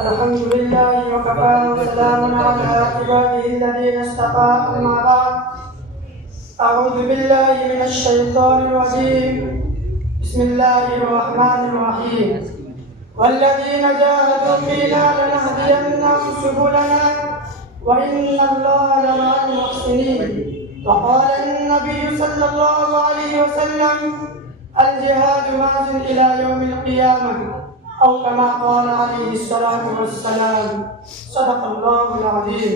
الحمد لله وكفى وسلام على عباده الذين اصطفى أما بعد أعوذ بالله من الشيطان الرجيم بسم الله الرحمن الرحيم والذين جاهدوا فينا لنهدينهم سبلنا وإن الله لمع المحسنين وقال النبي صلى الله عليه وسلم الجهاد ماض إلى يوم القيامة أو كما قال عليه الصلاة والسلام صدق الله العظيم.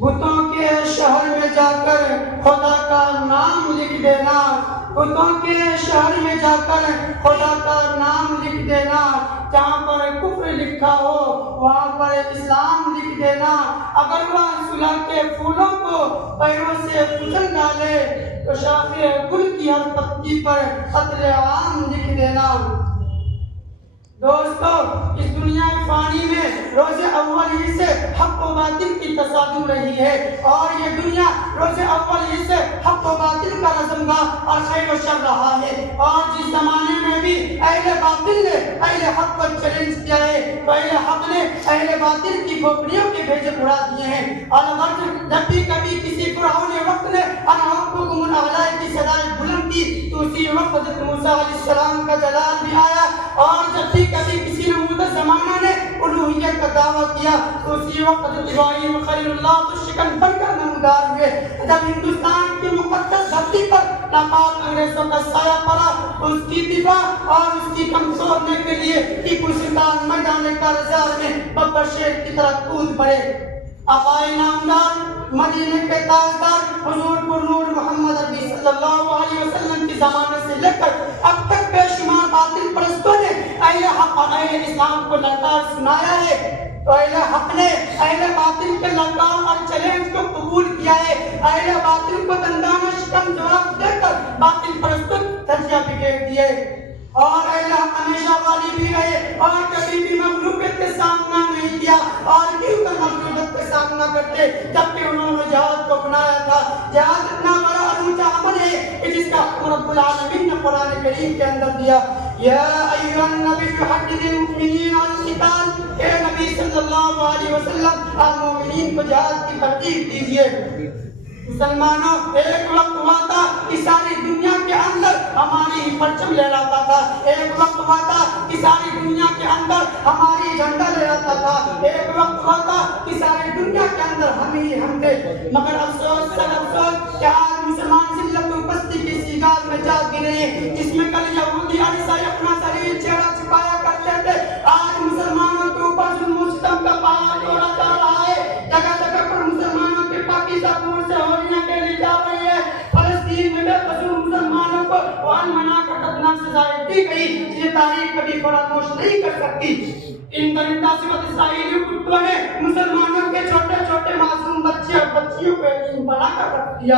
بتوں کے شہر میں جا کر خدا کا نام لکھ دینا، بتوں کے شہر میں جا کر خدا کا نام لکھ دینا، جہاں پر کفر لکھا ہو وہاں پر اسلام لکھ دینا، اگر وہ صلح کے پھولوں کو پیروں سے کچل ڈالے تو شاخ گل کی ہر پتی پر قتل عام لکھ دینا. دوستو، اس دنیا فانی میں روز اول ہی سے حق و باطل کی تصادم رہی ہے، اور یہ دنیا روز اول ہی سے حق و باطل کا رزمگاہ اور خیر و شر رہا ہے. اور جس زمانے میں بھی اہل باطل نے اہل حق کو چیلنج کیا ہے تو اہل حق نے اہل باطل کی کھوپڑیوں کے بھیجے اڑا دیے ہیں. الغرض جب بھی کبھی کسی فرعون وقت نے انحقکم الاعلی کی صدائیں بلند کی تو اسی وقت حضرت موسیٰ علیہ السلام کا جلال بھی آیا، اور جب بھی کبھی کسی نمودہ زمانہ نے الوہیت کا دعویٰ کیا تو اسی وقت حضرت ابراہیم خلیل اللہ تو شکن بن کر نمودار ہوئے. جب ہندوستان کی مقدس دھرتی پر ناپاک انگریزوں کا سایہ پڑا تو اس کی دفاع اور اس کی کمزورنے کے لیے ٹیپو سلطان میدان کارزار میں ببر شیر کی طرح کود پڑے. آقائے نامدار مدینے کے تاجدار حضور پر نور محمد عربی صلی اللہ علیہ وسلم کی زمانے سے لے کر اب تک بے شمار باطل پرستوں نے اہل حق اور اہل اسلام کو للکار سنایا ہے، تو اہل حق نے اہل باطل کے للکار اور چیلنج کو قبول کیا ہے. اہل باطل کو دندانہ شکن جواب دے کر باطل پرستوں دھجیاں بکھیر دیے، اور اہل حق ہمیشہ غالب بھی رہے اور کبھی بھی مغلوبیت کا سامنا نہیں کیا. اور کیوں کر مغلوبیت کا سامنا کرتے جبکہ انہوں نے جہاد کو اپنایا تھا. جہاد اتنا بڑا اور اونچا عمل ہے کہ جس کا حکم رب العالمین نے قرآن کریم کے اندر دیا. یا ایھا النبی حدث المؤمنین عن القتال، اے نبی صلی اللہ علیہ وسلم آپ مومنین کو جہاد کی ترغیب دیجیے. مسلمانوں، ایک وقت ہوا تھا کہ ساری دنیا کے اندر ہماری پرچم لہراتا تھا، ایک وقت ہوا تھا کہ ساری دنیا کے اندر ہماری جھنڈا لہراتا تھا، ایک وقت ہوا تھا کہ ساری دنیا کے اندر ہم ہی ہم تھے. مگر افسوس سر افسوس کہ آج مسلمان ذلت و پستی کی سیگار میں جا گرے ہیں، جس میں کل یہودی اور عیسائی اپنا شریر چہرہ چھپایا کرتے تھے، آج مسلمانوں کے اوپر ظلم و ستم کا پہاڑ توڑا جا رہا ہے. جگہ جگہ پر مسلمانوں کے پاکیزہ خون سے ہولیاں کھیلی جا رہی ہے. فلسطین میں بے قصور مسلمانوں کو وہاں منا کر قتلان سزائیں دی گئی جنہیں تاریخ کبھی فراموش نہیں کر سکتی. ان درندہ صفت اسرائیلی کتوں نے مسلمانوں کے چھوٹے چھوٹے معصوم بچے اور بچیوں کو یتیم بنا کر رکھ دیا،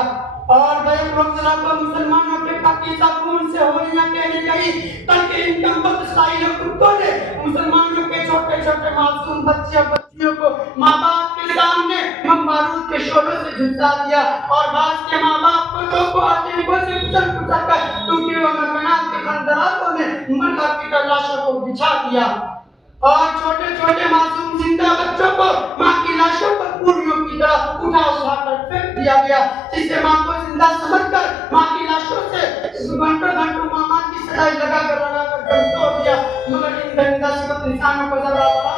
اور بیک وقت کو مسلمانوں کے پاکیزہ خون سے ہولیاں کھیلی گئی، بلکہ ان کمبخت اسرائیلی کتوں نے مسلمانوں کے چھوٹے چھوٹے معصوم بچے اور بچیوں کو ماں باپ کے سامنے بم بارود کے شعلوں سے جھلسا دیا، اور بعض کے ماں باپ کو ٹوپوں اور تیروں سے کچل کچل کر ٹوٹے ہوئے مکانات کے خندراتوں میں مرغا کی لاشوں کو بچھا دیا، اور چھوٹے چھوٹے معصوم زندہ بچوں کو ماں کی لاشوں پر پوریوں کی طرح اٹھا اٹھا کر پھینک دیا گیا، جس سے ماں کو زندہ سمجھ کر ماں کی لاشوں سے گھنٹوں گھنٹوں ماں کی صدائی لگا کر دم توڑ دیا. مگر ان درندہ صفت انسانوں کو ذرا بڑا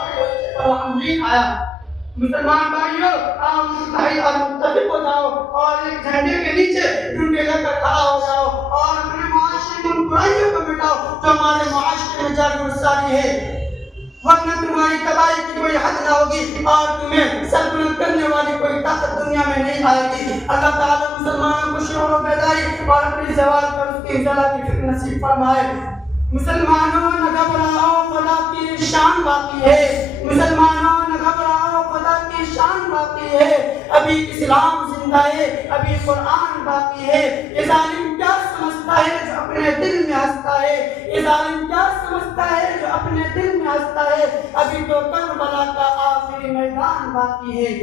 رحم نہیں آیا. مسلمان بھائیوں، آپ متحد اور متفق ہو جاؤ اور ایک جھنڈے کے نیچے ڈنڈے لے کر کھڑا ہو جاؤ اور اپنے معاشرے کی ان برائیوں کو مٹاؤ جو ہمارے معاشرے میں جاری و ساری ہے، ورنہ تمہاری تباہی کی کوئی حد نہ ہوگی اور تمہیں سربلند کرنے والی کوئی طاقت دنیا میں نہیں آئے گی. اللہ تعالیٰ مسلمانوں کو شعور و بیداری اور اپنی زوال پر اس کی اصلاح کی فکر نصیب فرمائے. مسلمانوں نہ گھبراؤ، خدا کی شان باقی ہے. مسلمانوں نہ گھبراؤ، خدا کی شان باقی ہے. ابھی اسلام زندہ ہے، ابھی قرآن باقی ہے. یہ ظالم کیا سمجھتا ہے جو اپنے دل میں ہنستا ہے، یہ ظالم کیا سمجھتا ہے جو اپنے دل میں ہنستا ہے. ابھی تو کربلا کا آخری میدان باقی ہے.